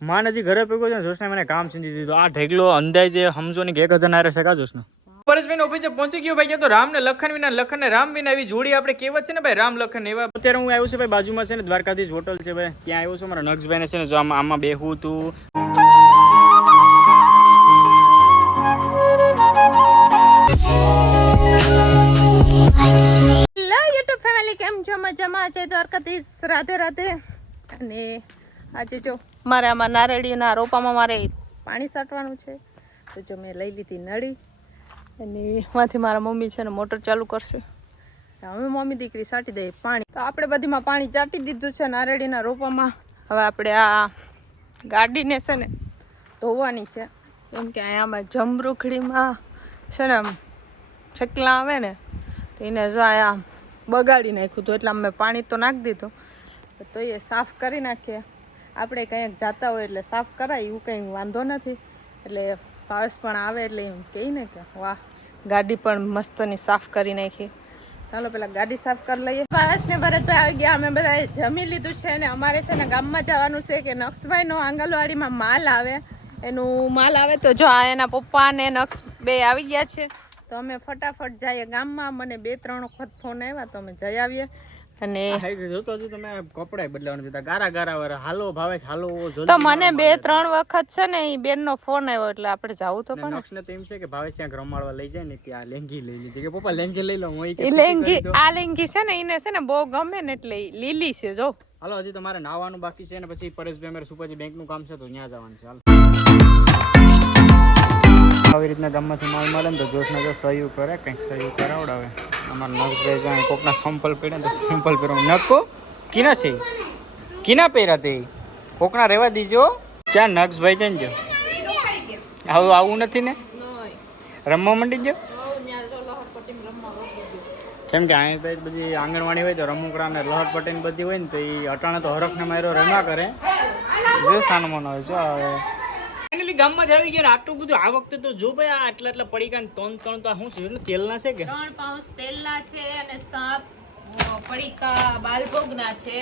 માન હજી ઘરે ભેગો છે જોશને મને કામ સમજી દીધું. આ ઢેકલો અંદાજે સમજો ને એક હજાર નારે છે કા જોશનો? પરેશભાઈ ઓફિસે પહોંચી ગયો ભાઈ કે તો રામ ને લખન વિના લખન ને રામ વિના એવી જોડી આપણે કેવત છે ને ભાઈ રામ લખન એવા? અત્યારે હું આવ્યો છું ભાઈ બાજુમાં છે ને દ્વારકાધીશ હોટલ છે ભાઈ. ત્યાં આવ્યો છું મારા નક્ષભાઈ ને છે ને જો આમાં આમાં બેહું તું. કેમ છો? મજામાં? આજે દ્વારકાધીશ રાધે રાધે અને આજે જો મારે આમાં નારળીના રોપામાં મારે પાણી સાટવાનું છે. તો જો મેં લઈ લીધી નળી અને એમાંથી મારા મમ્મી છે ને મોટર ચાલુ કરશે. હવે મમ્મી દીકરી સાટી દઈએ પાણી. તો આપણે બધીમાં પાણી ચાટી દીધું છે નારળીના રોપામાં. હવે આપણે આ ગાડીને છે ને ધોવાની છે. કેમ કે અહીંયામાં જમરૂખડીમાં છે ને આમ છકલા આવે ને, તો એને જો અહીંયા બગાડી નાખ્યું હતું, એટલે અમે પાણી તો નાખી દીધું. તો એ સાફ કરી નાખીએ. આપણે કંઈક જાતા હોય એટલે સાફ કરાય, એવું કંઈ વાંધો નથી. એટલે પાવસ પણ આવે એટલે એમ કહે ને કે, વાહ, ગાડી પણ મસ્તની સાફ કરી નાખી. ચાલો પેલા ગાડી સાફ કરી લઈએ. પાવસને ભરતભાઈ આવી ગયા. અમે બધા જમી લીધું છે ને અમારે છે ને ગામમાં જવાનું છે કે નક્ષભાઈનો આંગણવાડીમાં માલ આવે. એનું માલ આવે તો જો આ એના પપ્પા ને નક્ષ બે આવી ગયા છે. તો અમે ફટાફટ જઈએ ગામમાં. મને બે ત્રણ વખત ફોન આવ્યા તો અમે જઈ આવીએ. અને જોતો હજી તમે કપડાય બદલાવાનું જોતા ગારા ગારા વાળા. હાલો ભાવેશ હાલો તો મને બે ત્રણ વખત છે ને એ બેનનો ફોન આવ્યો એટલે આપણે જવું તો પણ નક્ષને તો એમ છે કે ભાવે ત્યાં રમાડવા લઈ જાય ને ત્યાં લેંગી લઈ લીધી. કે પપ્પા લેંગી લઈ લો હું લેંગી આ લેંગી છે ને એને છે ને બહુ ગમે ને એટલે લીલી છે જો. હાલો હજી તમારે નાવાનું બાકી છે ને પછી પરેશભાઈ અમારે સુપાજી બેંકનું કામ છે તો ત્યાં જવાનું છે. હાલ. આવી રીતના ગામમાંથી માલ મળે ને તો જોશના જો સહયોગ કરે કંઈક સહયું કરાવડાવે. અમારા નક્ષભાઈ જો અહીં કોકના સેમ્પલ પહેરે તો સેમ્પલ પહેરવા નકો કીના છે? કીના પહેર્યા તે? કોકના રહેવા દીજો? ક્યાં નક્ષભાઈ છે ને જો. આવું આવું નથી ને? રમવા માંડી જો કેમ કે અહીં તો બધી આંગણવાડી હોય તો રમકડા ને પટેલ બધી હોય ને તો એ અટાણે તો હરખ ને માર્યો રમ્યા કરે. જો સાનો હોય, જો હવે. ગામમાં આવી ગયા આટલું બધું આ વખતે તો જો ભાઈ આ આટલા આટલા પડીકા ગયા ત્રણ ત્રણ તો શું છે? તેલના છે કે? ત્રણ પાઉચ તેલના છે અને સાત પડીકા બાલભોગના છે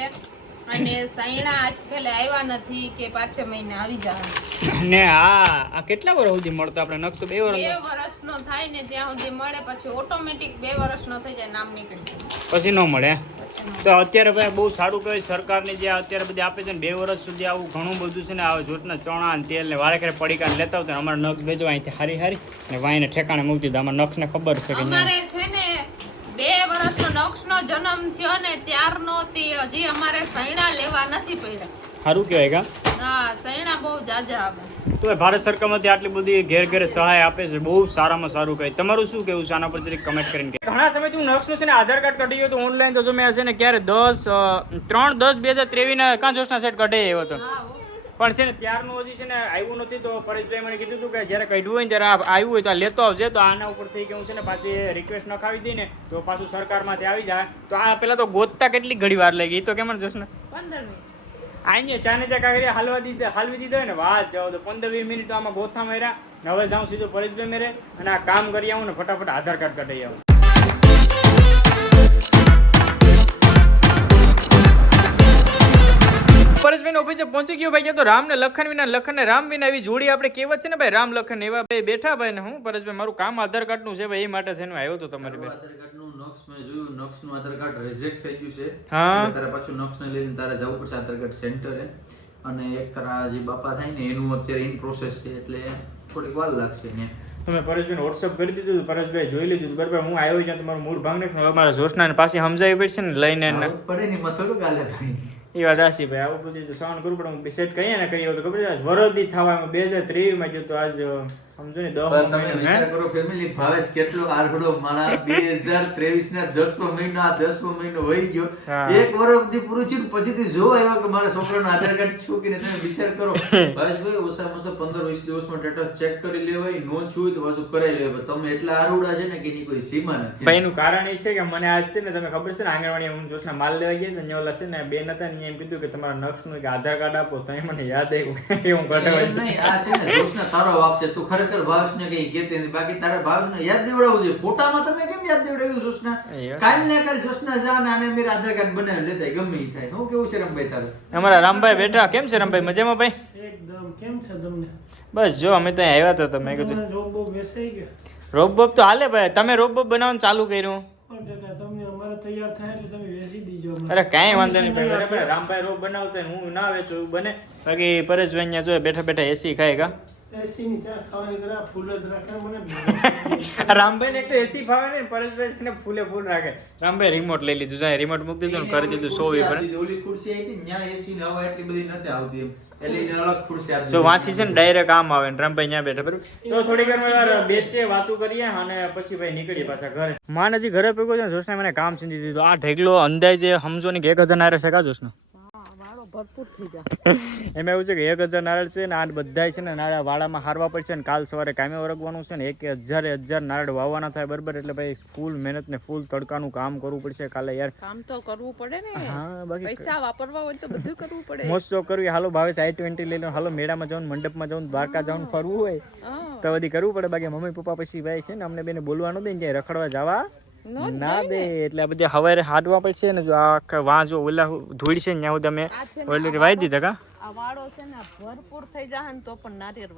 અને સૈણા આજકાલ આવ્યા નથી કે પાછા મહિને આવી જવાના. ને હા આ કેટલા વર્ષ સુધી મળતો આપણે નકશો? બે વર્ષ બે વર્ષનો થાય ને ત્યાં સુધી મળે પછી ઓટોમેટિક બે વર્ષનો થઈ જાય નામ નીકળી પછી ન મળે? તો અત્યારે ભાઈ બહુ સારું કહેવાય, સરકારની જે અત્યારે બધી આપે છે ને બે વર્ષ સુધી આવું ઘણું બધું છે ને, આ જોટના ચણા ને તેલ ને વારે ખરે પડીકા લેતા હોય અમારા નખ વેચવા અહીંથી હારી હારી ને વાઈને ઠેકાણે મૂકી દીધા અમારા નખને ખબર છે કે અમારે છે ને બે વર્ષનો નક્ષનો જન્મ થયો ને ત્યારનો તે હજી અમારે સૈણા લેવા નથી પડ્યા. સારું કહેવાય કા? હા સૈણા બહુ જાજા તો ભારત સરકારમાંથી આટલી બધી ઘેર ઘેર સહાય આપે છે બહુ સારામાં સારું કહે તમારું શું કેવું છે? આના પર જરીક કમેન્ટ કરીને ઘણા સમયથી હું નક્ષનું છે ને આધાર કાર્ડ કાઢી ગયો તો ઓનલાઈન તો જો મેં હશે ને ક્યારે દસ ત્રણ દસ બે હજાર ત્રેવીસના કાં જોશના સેટ કાઢે એવો હતો પણ છે ને ત્યારનું હજી છે ને આવ્યું નથી તો પરેશભાઈ મને કીધું હતું કે જ્યારે કાઢ્યું હોય ને ત્યારે આ આવ્યું હોય તો આ લેતો આવજે. તો આના ઉપર થઈ ગયું છે ને પાછી રિક્વેસ્ટ નખાવી દઈ ને તો પાછું સરકારમાંથી આવી જાય. તો આ પેલા તો ગોતતા કેટલી ઘડી વાર લાગી? ગઈ તો કેમ જોશ ને પંદર મિનિટ. આઈને ચાને ચા કાગરી હાલવા દીધા, હાલવી દીધો ને વાત જાઓ તો પંદર વીસ મિનિટ આમાં ગોથા માર્યા. હવે જાઉં સીધું પરેશભાઈ મેરે અને આ કામ કરી આવું ને ફટાફટ આધાર કાર્ડ કઢાઈ આવું. પરેશભાઈ ઓફિસે પહોંચી ગયો ભાઈ તો રામ ને લખન વિના લખન ને રામ વિના એવી જોડી આપણે કહેવત છે ને ભાઈ રામ લખન એવા ભાઈ બેઠા ભાઈ ને હું પરેશભાઈ મારું કામ આધાર કાર્ડનું છે ભાઈ એ માટે થઈને આવ્યો તો તમારી બે આધાર કાર્ડનું નોક્સ મેં જોયું નક્ષનું આધાર કાર્ડ રિજેક્ટ થઈ ગયું છે. હા. તારે પાછું નક્ષને લઈને તારે જવું પડશે આધાર કાર્ડ સેન્ટરે અને એક તારા જે બાપા થાય ને એનું અત્યારે ઇન પ્રોસેસ છે એટલે થોડીક વાર લાગશે ને. તમે પરેશભાઈ વોટ્સઅપ કરી દીધું પરેશભાઈ જોઈ લીધું બરાબર હું આવ્યો ત્યાં તમારું મૂળ ભાગ હવે મારા જોશના પાસે સમજાવી પડશે ને લઈને પડે ને મથોડું કાલે ભાઈ. એ વાત આશી ભાઈ. આવું બધું પડે. હું સેટ કહીએ ને કરીએ તો ખબર છે? વરદી થવા બે હજાર ત્રેવીસમાં ગયો તો આજ સમજો ને દસ તમે વિચાર કરો ફેમિલી ભાવેશ કેટલો આરખડો માણા બે હજાર ત્રેવીસ ના દસમો મહિનો આ દસમો મહિનો વહી ગયો. એક વર્ષ સુધી પૂરું થયું ને પછીથી જોવા આવ્યો કે મારા છોકરાનું આધાર કાર્ડ છું કે તમે વિચાર કરો. ભાવેશભાઈ ઓછામાં ઓછા પંદર વીસ દિવસમાં સ્ટેટસ ચેક કરી લેવાય નો છું તો પાછું કરાવી લેવાય. તમે એટલા આરુડા છે ને કે એની કોઈ સીમા નથી. ભાઈ કારણ એ છે કે મને આજ છે ને તમે ખબર છે ને આંગણવાડી હું જોશના માલ લેવા ગયા ને ઓલા છે ને બેન હતા ને એમ કીધું કે તમારા નક્ષનું આધાર કાર્ડ આપો તો મને યાદ આવ્યું. કે હું એમ નહીં, આ છે ને જોશના તારો વાપ છે તું ખરેખર ભાવસને કઈ કે નથી બાકી તારે ભાવસને યાદ દેવડાવવું જોઈએ. ફોટામાં તમે કેમ યાદ દેવડાવ્યું જોશના કાલ ને કાલ જોશના જા ને આને મેરા આધાર કાર્ડ બનાવી લેતા ગમે ઈ થાય. હું કેવું છે રામભાઈ તારું? અમારા રામભાઈ બેઠા. કેમ છે રામભાઈ? મજામાં ભાઈ? એકદમ. કેમ છે તમને? બસ જો અમે તો આવ્યા હતા તમે કીધું. જોબ બોબ વેસાઈ ગયા? રોબ બોબ તો હાલે ભાઈ. તમે રોબ બોબ બનાવવાનું ચાલુ કર્યું? સો ટકા તમને અમારે તૈયાર થાય એટલે તમે વેચી દીજો અરે કાંઈ વાંધો નહીં બરાબર રામભાઈ રોબ બનાવતો હું ના વેચું બને. બાકી પરેશભાઈ અહીંયા જો બેઠા બેઠા એસી ખાય કા? એસી ની ખાવાની કરા ફૂલ જ રાખે મને રામભાઈ ને તો એસી ફાવે ને પરેશભાઈ છે ને ફૂલે ફૂલ રાખે. રામભાઈ રિમોટ લઈ લીધું જાય રિમોટ મૂકી દીધું ને કરી દીધું સો. ઓલી ખુરશી આવી હતી એટલી બધી નથી આવતી એમ. વાંચી છે ને ડાયરેક્ટ આમ આવે ને રામભાઈ ત્યાં બેઠા બરાબર? તો થોડી વાર બેસીએ વાતું કરીએ અને પછી ભાઈ નીકળીએ પાછા ઘરે. માને હજી ઘરે ભેગો છે જોશને મને કામ સમજી દીધું. આ ઢેગલો અંદાજે સમજો ને કે એક હજાર નારે છે કા જોશનો? ભરપૂર થઈ જાય એમાં એવું છે કે એક હજાર નારળ છે ને આ બધા છે ને નારળ વાળામાં હારવા પડશે ને કાલ સવારે કામે વરગવાનું છે ને એક હજાર હજાર નારળ વાવવાના થાય બરાબર એટલે ભાઈ ફૂલ મહેનત ને ફૂલ તડકાનું કામ કરવું પડશે કાલે યાર. કામ તો કરવું પડે ને. હા બાકી પૈસા વાપરવા હોય તો બધું કરવું પડે. મોસ્ટ શોખ કરવી. હાલો ભાવે આઈ ટ્વેન્ટી લઈ લો. હાલો મેળામાં જવાનું મંડપમાં જવાનું દ્વારકા જવાનું ફરવું હોય તો બધી કરવું પડે. બાકી મમ્મી પપ્પા પછી ભાઈ છે ને અમને બેને બોલવાનું દે ને રખડવા જવા. નો બે એટલે આ બધી હવારે હાડવા પડશે ને જો આ વાં જો ઓલા ધૂળ છે ને ત્યાં સુધી છે ઓલરેડી વાઈ દીધા કા? આ વાળો છે ને ભરપૂર થઈ જાય ને તો પણ નારિયેળ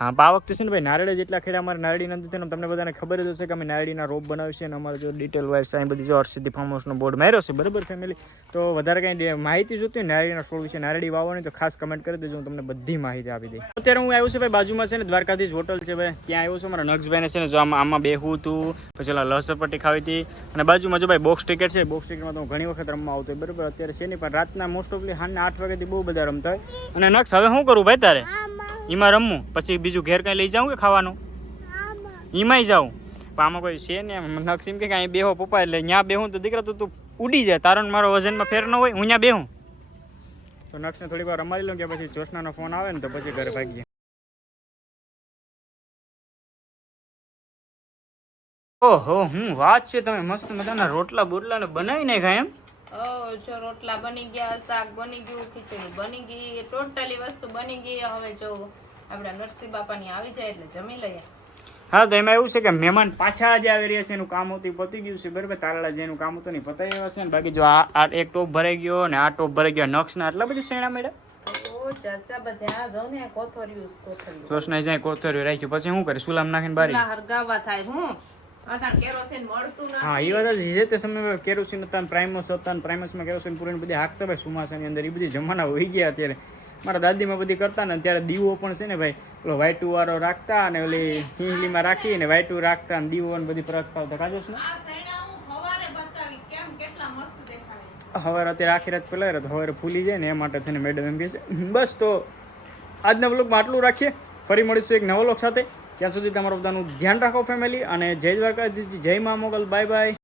હા આ વખતે છે ને ભાઈ નારળ જેટલા ખેડા અમારે નારળીના નથી છે તમને બધાને ખબર જ હશે કે અમે નારળીના રોપ બનાવ્યું છે અને અમારે જો ડિટેલ વાઇઝ અહીં બધી જો હર્ષિદ્ધિ ફાર્મ હાઉસનો બોર્ડ માર્યો છે, બરાબર ફેમિલી તો વધારે કંઈ માહિતી જોતી હોય નારળીના છોડ વિશે નારળી વાવવાની તો ખાસ કમેન્ટ કરી દેજો, હું તમને બધી માહિતી આપી દઈશ. અત્યારે હું આવ્યો છું ભાઈ બાજુમાં છે ને દ્વારકાધીશ હોટલ છે ભાઈ, ત્યાં આવ્યો છું. મારા નક્ષભાઈને છે ને જો આમાં આમાં બેહું હતું પછી ઓલા લસરપટ્ટી ખાવી હતી અને બાજુમાં જો ભાઈ બોક્સ ટિકિટ છે બોક્સ ટિકિટમાં તો ઘણી વખત રમવા આવતો બરાબર? અત્યારે છે નહીં, પણ રાતના મોસ્ટ ઓફલી હાલના આઠ વાગ્યાથી બહુ બધા રમતા હોય અને નક્ષ હવે શું કરું ભાઈ તારે? એમાં રમવું પછી બીજું ઘેર કાંઈ લઈ જાઉં કે ખાવાનું? એમાંય જાઉં. પણ આમાં કોઈ છે ને એમ. નક્ષ એમ કે અહીં બેહો પપ્પા એટલે ત્યાં બેહું તો દીકરા તું તું ઉડી જાય. તારણ મારો વજનમાં ફેર ન હોય હું ત્યાં બેહું. તો નક્ષને થોડીક વાર રમાડી લઉં કે પછી જોશનાનો ફોન આવે ને તો પછી ઘરે ભાગીએ. ઓહો હું વાત છે તમે મસ્ત મજાના રોટલા બોટલા ને બનાવી નાખ્યા એમ? જો રોટલા બની ગયા શાક બની ગયું ખીચડી બની ગઈ ટોટલી વસ્તુ બની ગઈ. હવે જો આપણા નરસિંહ બાપાની આવી જાય એટલે જમી લઈએ. હા તો એમાં એવું છે કે મહેમાન પાછા આજે આવી રહ્યા છે એનું કામ હતું પતી ગયું છે બરાબર? તારાળા જેનું કામ હતું નહીં પતાવી રહ્યા છે ને બાકી જો આ આ એક ટોપ ભરાઈ ગયો ને આ ટોપ ભરાઈ ગયો નક્ષના આટલા બધી શેણા મળ્યા? ઓ ચાચા બધા આ ને કોથળિયું જોશના રાખ્યું પછી શું કરે? સુલામ નાખીને બારી? હરગાવા થાય હું? હા એ વાત જ તે સમયે કેરોસીન હતા પ્રાઇમસ હતા પ્રાઇમસમાં કેરોસીન પૂરીને બધી હાકતા ભાઈ સુમાસાની અંદર. એ બધી જમાના હોઈ ગયા અત્યારે. મારા દાદીમાં બધી કરતા ને ત્યારે દીવો પણ છે ને ભાઈ પેલો વાઈટુ વાળો રાખતા અને ઓલી રાખી ને વાઈટુ રાખતા અને દીવો ને બધી પ્રગટાવતા કાજો છે હવારે અત્યારે આખી રાત પેલા તો હવે ફૂલી જાય ને એ માટે થઈને મેડમ એમ કહે છે. બસ તો આજના બ્લોગમાં આટલું રાખીએ. ફરી મળીશું એક નવો લોક સાથે. ત્યાં સુધી તમારું બધાનું ધ્યાન રાખો ફેમિલી અને જય દ્વારકા જય મા મોગલ બાય બાય